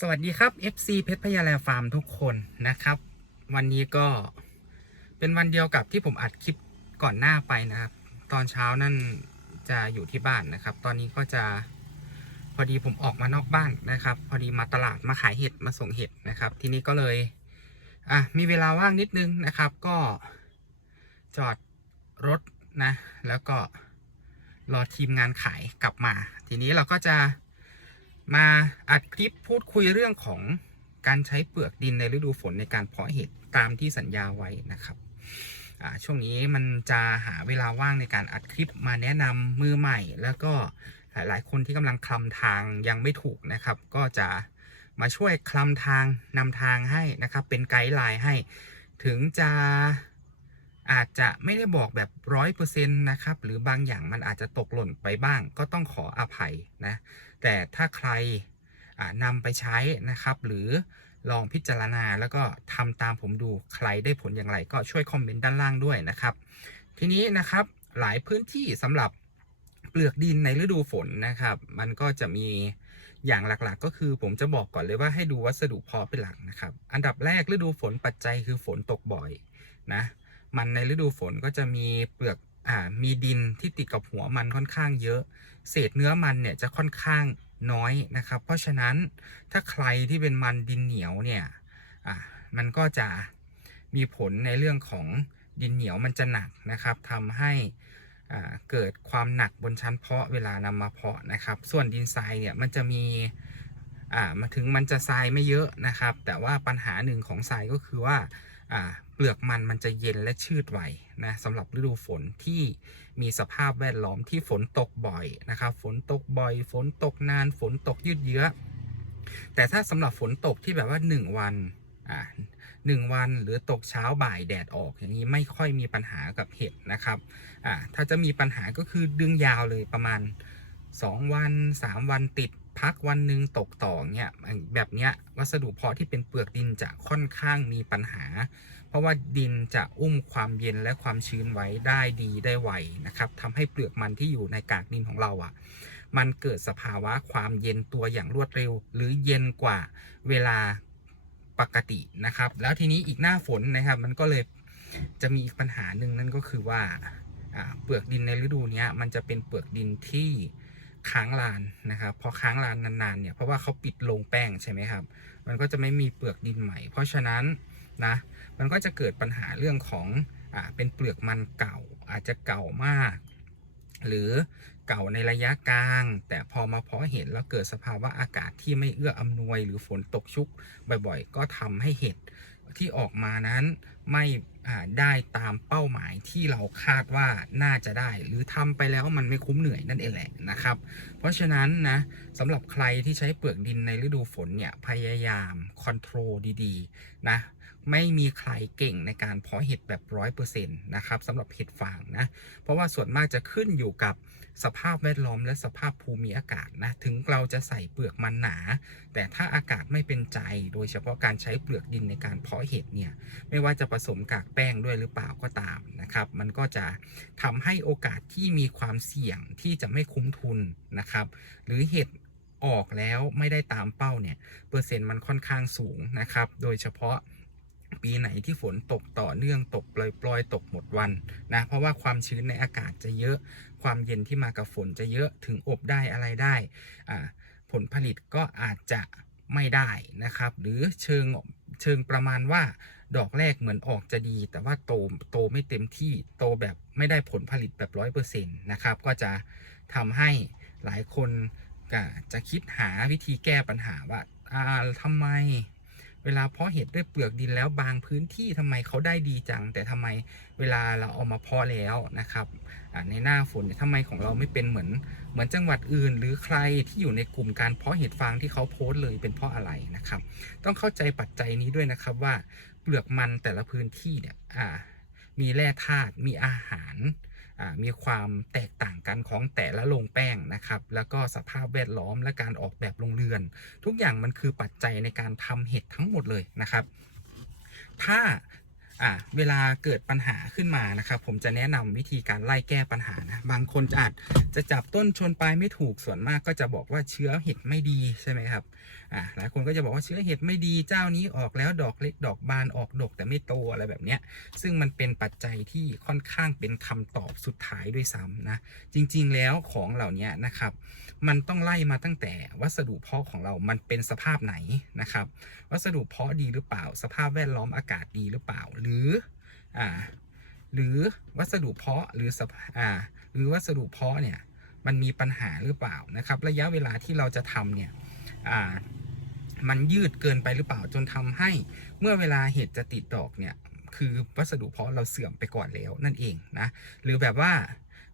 สวัสดีครับ FC เพชรพยาแลฟาร์มทุกคนนะครับ วันนี้ก็เป็นวันเดียวกับที่ผมอัดคลิปก่อนหน้าไปนะครับ ตอนเช้านั่นจะอยู่ที่บ้านนะครับ ตอนนี้ก็จะพอดีผมออกมานอกบ้านนะครับ พอดีมาตลาดมาขายเห็ดมาส่งเห็ดนะครับ ทีนี้ก็เลยอะมีเวลาว่างนิดนึงนะครับ ก็จอดรถนะ แล้วก็รอทีมงานขายกลับมา ทีนี้เราก็จะ มาอัดคลิปพูดคุยเรื่องของการใช้เปลือกดินในฤดูฝนในการเพาะเห็ดตามที่สัญญาไว้นะครับช่วงนี้มันจะหาเวลาว่างในการอัดคลิปมาแนะนำมือใหม่ แล้วก็หลายๆคนที่กำลังคลำทางยังไม่ถูกนะครับ ก็จะมาช่วยคลำทางนำทางให้นะครับ เป็นไกด์ไลน์ให้ ถึงจะ อาจจะไม่ได้บอกแบบร้อยเปอร์เซ็นต์นะครับ หรือบางอย่างมันอาจจะตกหล่นไปบ้าง ก็ต้องขออภัยนะ แต่ถ้าใครนำไปใช้นะครับ หรือลองพิจารณาแล้วก็ทำตามผมดูใครได้ผลอย่างไร ก็ช่วยคอมเมนต์ด้านล่างด้วยนะครับ ทีนี้นะครับหลายพื้นที่สำหรับเปลือกดินในฤดูฝนนะครับ มันก็จะมีอย่างหลักๆ ก็คือผมจะบอกก่อนเลยว่าให้ดูวัสดุพาะเป็นหลักนะครับ อันดับแรกฤดูฝนปัจจัยคือฝนตกบ่อยนะ มันในฤดูฝนก็จะมีเปลือกอ่ามีดินที่ติดกับหัวมันค่อนข้างเยอะ เศษเนื้อมันเนี่ยจะค่อนข้างน้อยนะครับ เพราะฉะนั้นถ้าใครที่เป็นมันดินเหนียวเนี่ยอะมันก็จะมีผลในเรื่องของดินเหนียวมันจะหนักนะครับทำให้อ่าเกิดความหนักบนชั้นเพาะเวลานำมาเพาะนะครับ ส่วนดินทรายเนี่ยมันจะมีอ่ามาถึงมันจะทรายไม่เยอะนะครับ แต่ว่าปัญหาหนึ่งของทรายก็คือว่า เปลือกมันมันจะเย็นและชืดไวนะสำหรับฤดูฝนที่มีสภาพแวดล้อมที่ฝนตกบ่อยนะครับฝนตกบ่อย ฝนตกนาน ฝนตกยืดเยื้อ แต่ถ้าสำหรับฝนตกที่แบบว่า 1 วันอ่าหนึ่งวันหรือตกเช้าบ่ายแดดออกอย่างนี้ไม่ค่อยมีปัญหากับเห็ดนะครับอ่าถ้าจะมีปัญหาก็คือดึงยาวเลยประมาณ 2 วัน 3 วันติด พักวันหนึ่งตกต่อเนี่ยแบบเนี้ยวัสดุเพาะที่เป็นเปลือกดินจะค่อนข้างมีปัญหา เพราะว่าดินจะอุ้มความเย็นและความชื้นไว้ได้ดีได้ไวนะครับทำให้เปลือกมันที่อยู่ในกากดินของเราอะ่ะ มันเกิดสภาวะความเย็นตัวอย่างรวดเร็ว หรือเย็นกว่าเวลาปกตินะครับ แล้วทีนี้อีกหน้าฝนนะครับมันก็เลยจะมีอีกปัญหาหนึ่งนั่นก็คือว่าเปลือกดินในฤดูนี้มันจะเป็นเปลือกดินที่ ค้างลานนะครับพอค้างลานนานๆเนี่ยเพราะว่าเขาปิดโรงแป้งใช่ไหมครับ มันก็จะไม่มีเปลือกดินใหม่ เพราะฉะนั้นนะมันก็จะเกิดปัญหาเรื่องของอ่าเป็นเปลือกมันเก่าอาจจะเก่ามาก หรือเก่าในระยะกลาง แต่พอมาเพาะเห็ดแล้วเกิดสภาวะอากาศที่ไม่เอื้ออำนวย หรือฝนตกชุกบ่อยๆ ก็ทำให้เห็ด ที่ออกมานั้นไม่ได้ตามเป้าหมายที่เราคาดว่าน่าจะได้ หรือทำไปแล้วมันไม่คุ้มเหนื่อยนั่นเองแหละนะครับ เพราะฉะนั้นนะสำหรับใครที่ใช้เปลือกดินในฤดูฝนเนี่ยพยายามคอนโทรลดีๆนะไม่มีใครเก่งในการเพาะเห็ดแบบร้อยเปอร์เซ็นต์นะครับสำหรับเห็ดฟางนะเพราะว่าส่วนมากจะขึ้นอยู่กับ สภาพแวดล้อมและสภาพภูมิอากาศนะ ถึงเราจะใส่เปลือกมันหนา แต่ถ้าอากาศไม่เป็นใจ โดยเฉพาะการใช้เปลือกดินในการเพาะเห็ดเนี่ย ไม่ว่าจะผสมกากแป้งด้วยหรือเปล่าก็ตามนะครับ มันก็จะทำให้โอกาสที่มีความเสี่ยงที่จะไม่คุ้มทุนนะครับ หรือเห็ดออกแล้วไม่ได้ตามเป้าเนี่ย เปอร์เซ็นต์มันค่อนข้างสูงนะครับ โดยเฉพาะปีไหนที่ฝนตกต่อเนื่องตกปล่อยๆตกหมดวันนะ เพราะว่าความชื้นในอากาศจะเยอะ ความเย็นที่มากับฝนจะเยอะถึงอบได้อะไรได้ผลผลิตก็อาจจะไม่ได้นะครับ หรือเชิงเชิงประมาณว่าดอกแรกเหมือนออกจะดี แต่ว่าโตโตไม่เต็มที่โตแบบไม่ได้ผลผลิตแบบร้อยเปอร์เซ็นต์นะครับ ก็จะทำให้หลายคนก็จะคิดหาวิธีแก้ปัญหาว่าอ่าทำไม เวลาเพาะเห็ดด้วยเปลือกดินแล้วบางพื้นที่ทำไมเขาได้ดีจัง แต่ทำไมเวลาเราเอามาเพาะแล้วนะครับในหน้าฝนเนี่ยทำไมของเราไม่เป็นเหมือนเหมือนจังหวัดอื่น หรือใครที่อยู่ในกลุ่มการเพาะเห็ดฟางที่เขาโพสต์เลยเป็นเพราะอะไรนะครับ ต้องเข้าใจปัจจัยนี้ด้วยนะครับว่าเปลือกมันแต่ละพื้นที่เนี่ยมีแร่ธาตุมีอาหาร มีความแตกต่างกันของแต่ละโรงแป้งนะครับ แล้วก็สภาพแวดล้อมและการออกแบบโรงเรือน ทุกอย่างมันคือปัจจัยในการทำเห็ดทั้งหมดเลยนะครับ ถ้าอ่าเวลาเกิดปัญหาขึ้นมานะครับ ผมจะแนะนำวิธีการไล่แก้ปัญหานะบางคนจะอาจจะจับต้นชนปลายไม่ถูกส่วนมากก็จะบอกว่าเชื้อเห็ดไม่ดีใช่ไหมครับ อ่าหลายคนก็จะบอกว่าเชื้อเห็ดไม่ดีเจ้านี้ออกแล้วดอกเล็กดอกบานออกดกแต่ไม่โตอะไรแบบเนี้ยซึ่งมันเป็นปัจจัยที่ค่อนข้างเป็นคำตอบสุดท้ายด้วยซ้ำนะจริงๆแล้วของเหล่านี้นะครับมันต้องไล่มาตั้งแต่วัสดุเพาะของเรามันเป็นสภาพไหนนะครับวัสดุเพาะดีหรือเปล่า สภาพแวดล้อมอากาศดีหรือเปล่าหรืออ่าหรือวัสดุเพาะหรือสภาอ่าหรือวัสดุเพาะเนี่ยมันมีปัญหาหรือเปล่านะครับ ระยะเวลาที่เราจะทำเนี่ยอ่า มันยืดเกินไปหรือเปล่าจนทำให้ เมื่อเวลาเห็ดจะติดดอกเนี่ยคือวัสดุเพาะเราเสื่อมไปก่อนแล้วนั่นเองนะหรือแบบว่า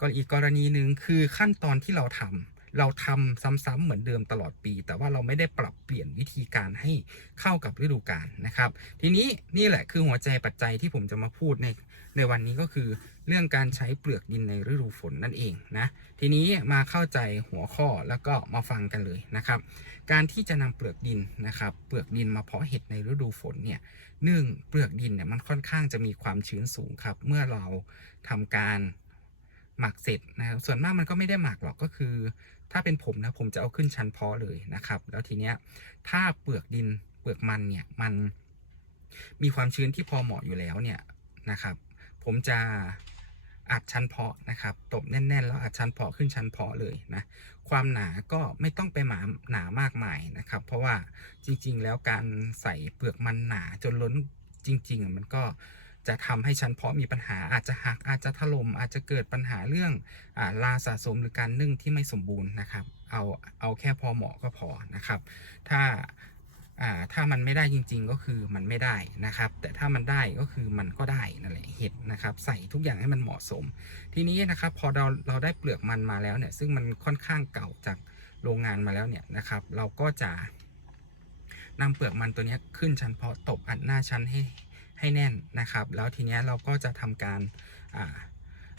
ก็อีกกรณีหนึ่งคือขั้นตอนที่เราทำเราทำซ้ำๆเหมือนเดิมตลอดปี แต่ว่าเราไม่ได้ปรับเปลี่ยนวิธีการให้เข้ากับฤดูกาลนะครับ ทีนี้นี่แหละคือหัวใจปัจจัยที่ผมจะมาพูดในในวันนี้ก็คือ เรื่องการใช้เปลือกดินในฤดูฝนนั่นเองนะ ทีนี้มาเข้าใจหัวข้อแล้วก็มาฟังกันเลยนะครับ การที่จะนำเปลือกดินนะครับ เปลือกดินมาเพาะเห็ดในฤดูฝนเนี่ยหนึ่งเปลือกดินเนี่ยมันค่อนข้างจะมีความชื้นสูงครับ เมื่อเราทำการหมักเสร็จนะครับส่วนมากมันก็ไม่ได้หมักหรอกก็คือ ถ้าเป็นผมนะผมจะเอาขึ้นชั้นเพาะเลยนะครับ แล้วทีเนี้ยถ้าเปลือกดินเปลือกมันเนี่ยมันมีความชื้นที่พอเหมาะอยู่แล้วเนี่ยนะครับ ผมจะ อัดชั้นเพาะนะครับ ตบแน่น ๆ แล้วอัดชั้นเพาะขึ้นชั้นเพาะเลยนะ ความหนาก็ไม่ต้องไปหมาหนามากมายนะครับ เพราะว่าจริง ๆ แล้วการใส่เปลือกมันหนาจนล้นจริง ๆ มันก็จะทำให้ชั้นเพาะมีปัญหาอาจจะหักอาจจะถล่มอาจจะเกิดปัญหาเรื่องอลาสะสมหรือการนึ่งที่ไม่สมบูรณ์นะครับ เอาเอาแค่พอเหมาะก็พอนะครับ ถ้า อ่าถ้ามันไม่ได้จริง ๆ ก็คือมันไม่ได้นะครับ แต่ถ้ามันได้ก็คือมันก็ได้นั่นแหละเห็ดนะครับ ใส่ทุกอย่างให้มันเหมาะสม ทีนี้นะครับพอเราเราได้เปลือกมันมาแล้วเนี่ยซึ่งมันค่อนข้างเก่าจากโรงงานมาแล้วเนี่ยนะครับ เราก็จะนำเปลือกมันตัวนี้ขึ้นชั้นเพาะตบอัดหน้าชั้นให้ให้แน่นนะครับ แล้วทีนี้เราก็จะทำการอ่า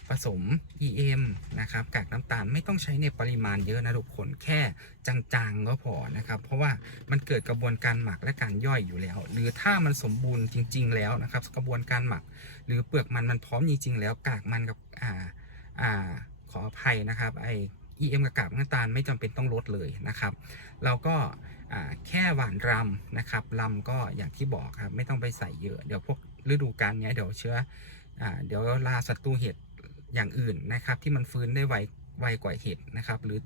ผสม EM นะครับกากน้ำตาลไม่ต้องใช้ในปริมาณเยอะนะทุกคนแค่จางๆก็พอนะครับเพราะว่ามันเกิดกระบวนการหมักและการย่อยอยู่แล้ว หรือถ้ามันสมบูรณ์จริง ๆ แล้วนะครับกระบวนการหมัก หรือเปลือกมันมันพร้อมจริงๆแล้วกากมันกับอ่าอ่าขออภัยนะครับไอ EM กับกากน้ำตาลไม่จำเป็นต้องลดเลยนะครับ เราก็แค่หวานรำนะครับรำก็อย่างที่บอกครับไม่ต้องไปใส่เยอะ เดี๋ยวพวกฤดูกาลเนี้ยเดี๋ยวเชื้ออเดี๋ยวลาศัตรูเห็ด อย่างอื่นนะครับ ที่มันฟื้นได้ไวไวกว่าเห็ดนะครับ หรือ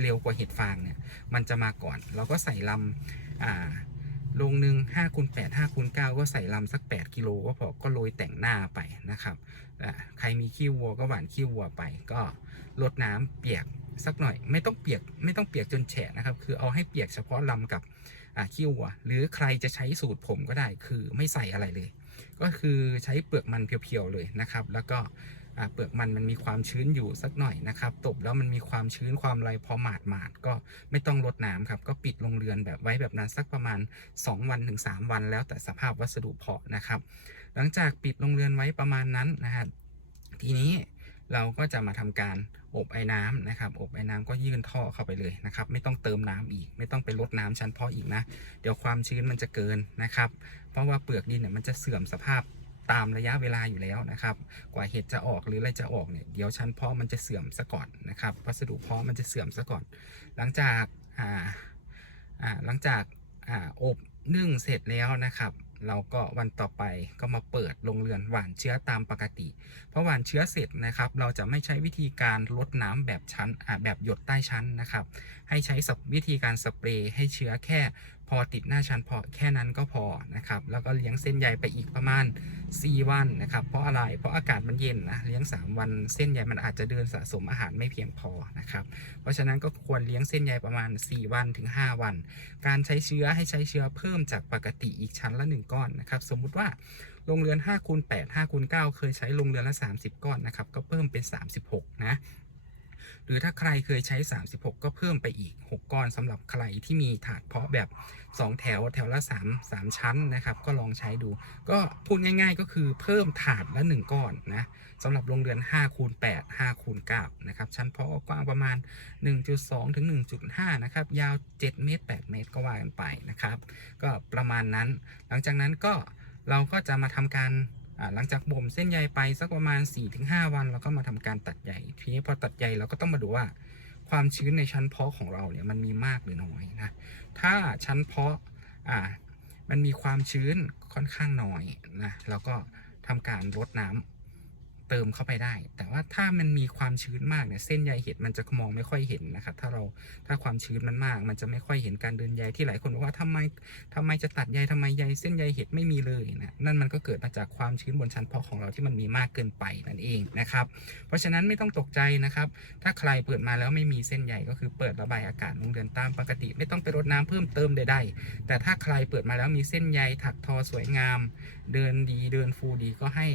เร็วกว่าเห็ดฟางเนี่ยมันจะมาก่อน เราก็ใส่ลำลงหนึ่งห้าคูณแปดห้าคูณเก้าก็ใส่ลำสักแปดกิโลก็พอก็โรยแต่งหน้าไปนะครับใครมีขี้วัวก็หว่านขี้วัวไป ก็ลดน้ำเปียกสักหน่อย ไม่ต้องเปียกไม่ต้องเปียกจนแฉะนะครับ คือเอาให้เปียกเฉพาะลำกับขี้วัว หรือใครจะใช้สูตรผมก็ได้คือไม่ใส่อะไรเลย ก็คือใช้เปลือกมันเพียวๆเลยนะครับ แล้วก็ เปลือกมันมันมีความชื้นอยู่สักหน่อยนะครับตบแล้วมันมีความชื้นความอะไรพอหมาดหมาดๆก็ไม่ต้องรดน้ำครับก็ปิดโรงเรือนแบบไว้แบบนั้นสักประมาณ 2 วันถึง3วันแล้วแต่สภาพวัสดุเพาะนะครับ หลังจากปิดโรงเรือนไว้ประมาณนั้นนะครับทีนี้เราก็จะมาทำการอบไอ้น้ำนะครับ อบไอ้น้ำก็ยื่นท่อเข้าไปเลยนะครับ ไม่ต้องเติมน้ำอีก ไม่ต้องไปลดน้ำชั้นเพาะอีกนะ เดี๋ยวความชื้นมันจะเกินนะครับ เพราะว่าเปลือกดินเนี่ยมันจะเสื่อมสภาพ ตามระยะเวลาอยู่แล้วนะครับ กว่าเห็ดจะออกหรืออะไรจะออกเนี่ยเดี๋ยวชั้นเพาะมันจะเสื่อมซะก่อนนะครับ วัสดุเพาะมันจะเสื่อมซะก่อน หลังจากอ่าอ่าหลังจากอ่าอบนึ่งเสร็จแล้วนะครับเราก็วันต่อไปก็มาเปิดโรงเรือนหว่านเชื้อตามปกติพอหว่านเชื้อเสร็จนะครับ เราจะไม่ใช้วิธีการลดน้ำแบบชั้นแบบหยดใต้ชั้นนะครับ ให้ใช้วิธีการสเปรย์ให้เชื้อแค่ อติดหน้าชั้นพอแค่นั้นก็พอนะครับแล้วก็เลี้ยงเส้นใยไปอีกประมาณ 4 วันนะครับเพราะอะไรเพราะอากาศมันเย็นนะเลี้ยง 3 วันเส้นใยมันอาจจะเดินสะสมอาหารไม่เพียงพอนะครับเพราะฉะนั้นก็ควรเลี้ยงเส้นใยประมาณ 4 วันถึง 5 วัน การใช้เชื้อให้ใช้เชื้อเพิ่มจากปกติอีกชั้นละ 1 ก้อนนะครับสมมุติว่าโรงเรือน5คูณ8 5คูณ9เคยใช้โรงเรือนละ 30 ก้อนนะครับก็เพิ่มเป็น 36 นะ หรือถ้าใครเคยใช้ 36 ก็เพิ่มไปอีก 6 ก้อนสำหรับใครที่มีถาดเพาะแบบ 2 แถวแถวละ 3 3 ชั้นนะครับ ก็ลองใช้ดู ก็พูดง่ายๆ ก็คือเพิ่มถาดละ 1 ก้อนนะสำหรับโรงเรือน5คูณ8 5คูณ9นะครับ ชั้นเพาะกว้างประมาณ 1.2 ถึง 1.5 นะครับ ยาว 7 เมตร 8 เมตรก็ว่ากันไปนะครับ ก็ประมาณนั้น หลังจากนั้นก็เราก็จะมาทำการ หลังจากบ่มเส้นใยไปสักประมาณ 4-5 วันเราก็มาทำการตัดใยทีนี้พอตัดใยเราก็ต้องมาดูว่า ความชื้นในชั้นเพาะของเราเนี่ยมันมีมากหรือน้อยนะถ้าชั้นเพาะอ่ามันมีความชื้นค่อนข้างน้อยนะเราก็ทำการรดน้ำ เติมเข้าไปได้ แต่ว่าถ้ามันมีความชื้นมากเนี่ยเส้นใยเห็ดมันจะมองไม่ค่อยเห็นนะครับ ถ้าเราถ้าความชื้นมันมาก มันจะไม่ค่อยเห็นการเดินใยที่หลายคนบอกว่าทำไมทำไมจะตัดใยทำไมใยเส้นใยเห็ดไม่มีเลยนะนั่นมันก็เกิดมาจากความชื้นบนชั้นเพาะของเราที่มันมีมากเกินไปนั่นเองนะครับ เพราะฉะนั้นไม่ต้องตกใจนะครับ ถ้าใครเปิดมาแล้วไม่มีเส้นใยก็คือเปิดระบายอากาศลงเดินตามปกติ ไม่ต้องไปรดน้ำเพิ่มเติมใดๆแต่ถ้าใครเปิดมาแล้วมีเส้นใยถักทอสวยงาม เดินดีเดินฟูดีก็ให้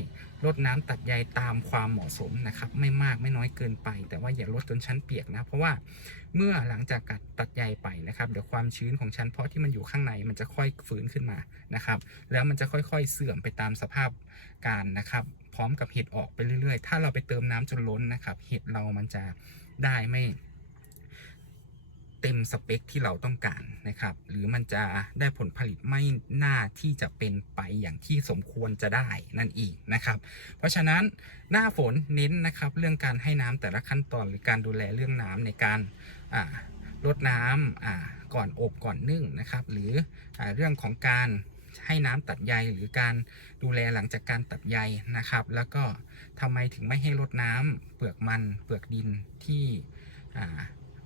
รดน้ำตัดใยตามความเหมาะสมนะครับ ไม่มากไม่น้อยเกินไป แต่ว่าอย่าลดจนชั้นเปียกนะ เพราะว่าเมื่อหลังจากกัดตัดใยไปนะครับเดี๋ยวความชื้นของชั้นเพาะที่มันอยู่ข้างในมันจะค่อยฟื้นขึ้นมานะครับ แล้วมันจะค่อยๆเสื่อมไปตามสภาพการนะครับ พร้อมกับเห็ดออกไปเรื่อยๆ ถ้าเราไปเติมน้ำจนล้นนะครับ เห็ดเรามันจะได้ไม่ เต็มสเปคที่เราต้องการนะครับ หรือมันจะได้ผลผลิตไม่น่าที่จะเป็นไปอย่างที่สมควรจะได้นั่นเองนะครับ เพราะฉะนั้นหน้าฝนเน้นนะครับเรื่องการให้น้ำแต่ละขั้นตอนหรือการดูแลเรื่องน้ำในการอ่ารดน้ำอ่าก่อนอบก่อนนึ่งนะครับ หรืออเรื่องของการให้น้ำตัดใยหรือการดูแลหลังจากการตัดใยนะครับ แล้วก็ทำไมถึงไม่ให้รดน้ำเปลือกมันเปลือกดินที่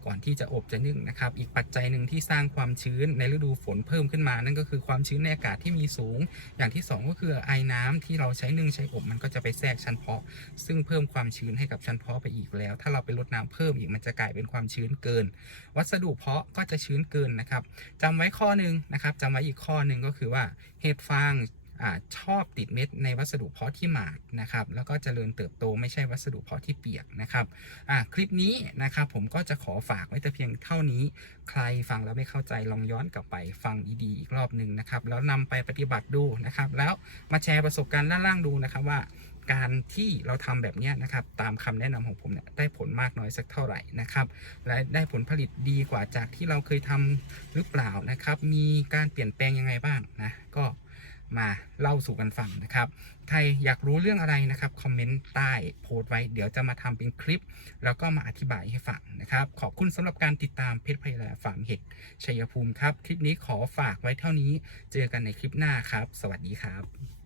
ก่อนที่จะอบจะนึ่งนะครับ อีกปัจจัยหนึ่งที่สร้างความชื้นในฤดูฝนเพิ่มขึ้นมา นั่นก็คือความชื้นในอากาศที่มีสูง อย่างที่สองก็คือไอน้ำที่เราใช้นึ่งใช้อบมันก็จะไปแทรกชั้นเพาะ ซึ่งเพิ่มความชื้นให้กับชั้นเพาะไปอีกแล้ว ถ้าเราไปลดน้ำเพิ่มอีกมันจะกลายเป็นความชื้นเกิน วัสดุเพาะก็จะชื้นเกินนะครับจำไว้ข้อหนึ่งนะครับจำไว้อีกข้อหนึ่งก็คือว่าเห็ดฟาง อชอบติดเม็ดในวัสดุเพาะที่หมาดนะครับ แล้วก็เจริญเติบโตไม่ใช่วัสดุเพาะที่เปียกนะครับคลิปนี้นะครับผมก็จะขอฝากไว้แต่เพียงเท่านี้ ใครฟังแล้วไม่เข้าใจลองย้อนกลับไปฟังดีๆอีกรอบหนึ่งนะครับ แล้วนำไปปฏิบัติดูนะครับ แล้วมาแชร์ประสบการณ์ด้านล่างดูนะครับว่าการที่เราทำแบบนี้นะครับตามคำแนะนำของผมเนี่ยได้ผลมากน้อยสักเท่าไหร่นะครับ และได้ผลผลิตดีกว่าจากที่เราเคยทำหรือเปล่านะครับ มีการเปลี่ยนแปลงยังไงบ้างนะก็ มาเล่าสู่กันฟังนะครับ ใครอยากรู้เรื่องอะไรนะครับ คอมเมนต์ใต้โพสต์ไว้ เดี๋ยวจะมาทำเป็นคลิป แล้วก็มาอธิบายให้ฟังนะครับ ขอบคุณสำหรับการติดตามเพชรพยาฟาร์มเห็ดชัยภูมิครับ คลิปนี้ขอฝากไว้เท่านี้ เจอกันในคลิปหน้าครับ สวัสดีครับ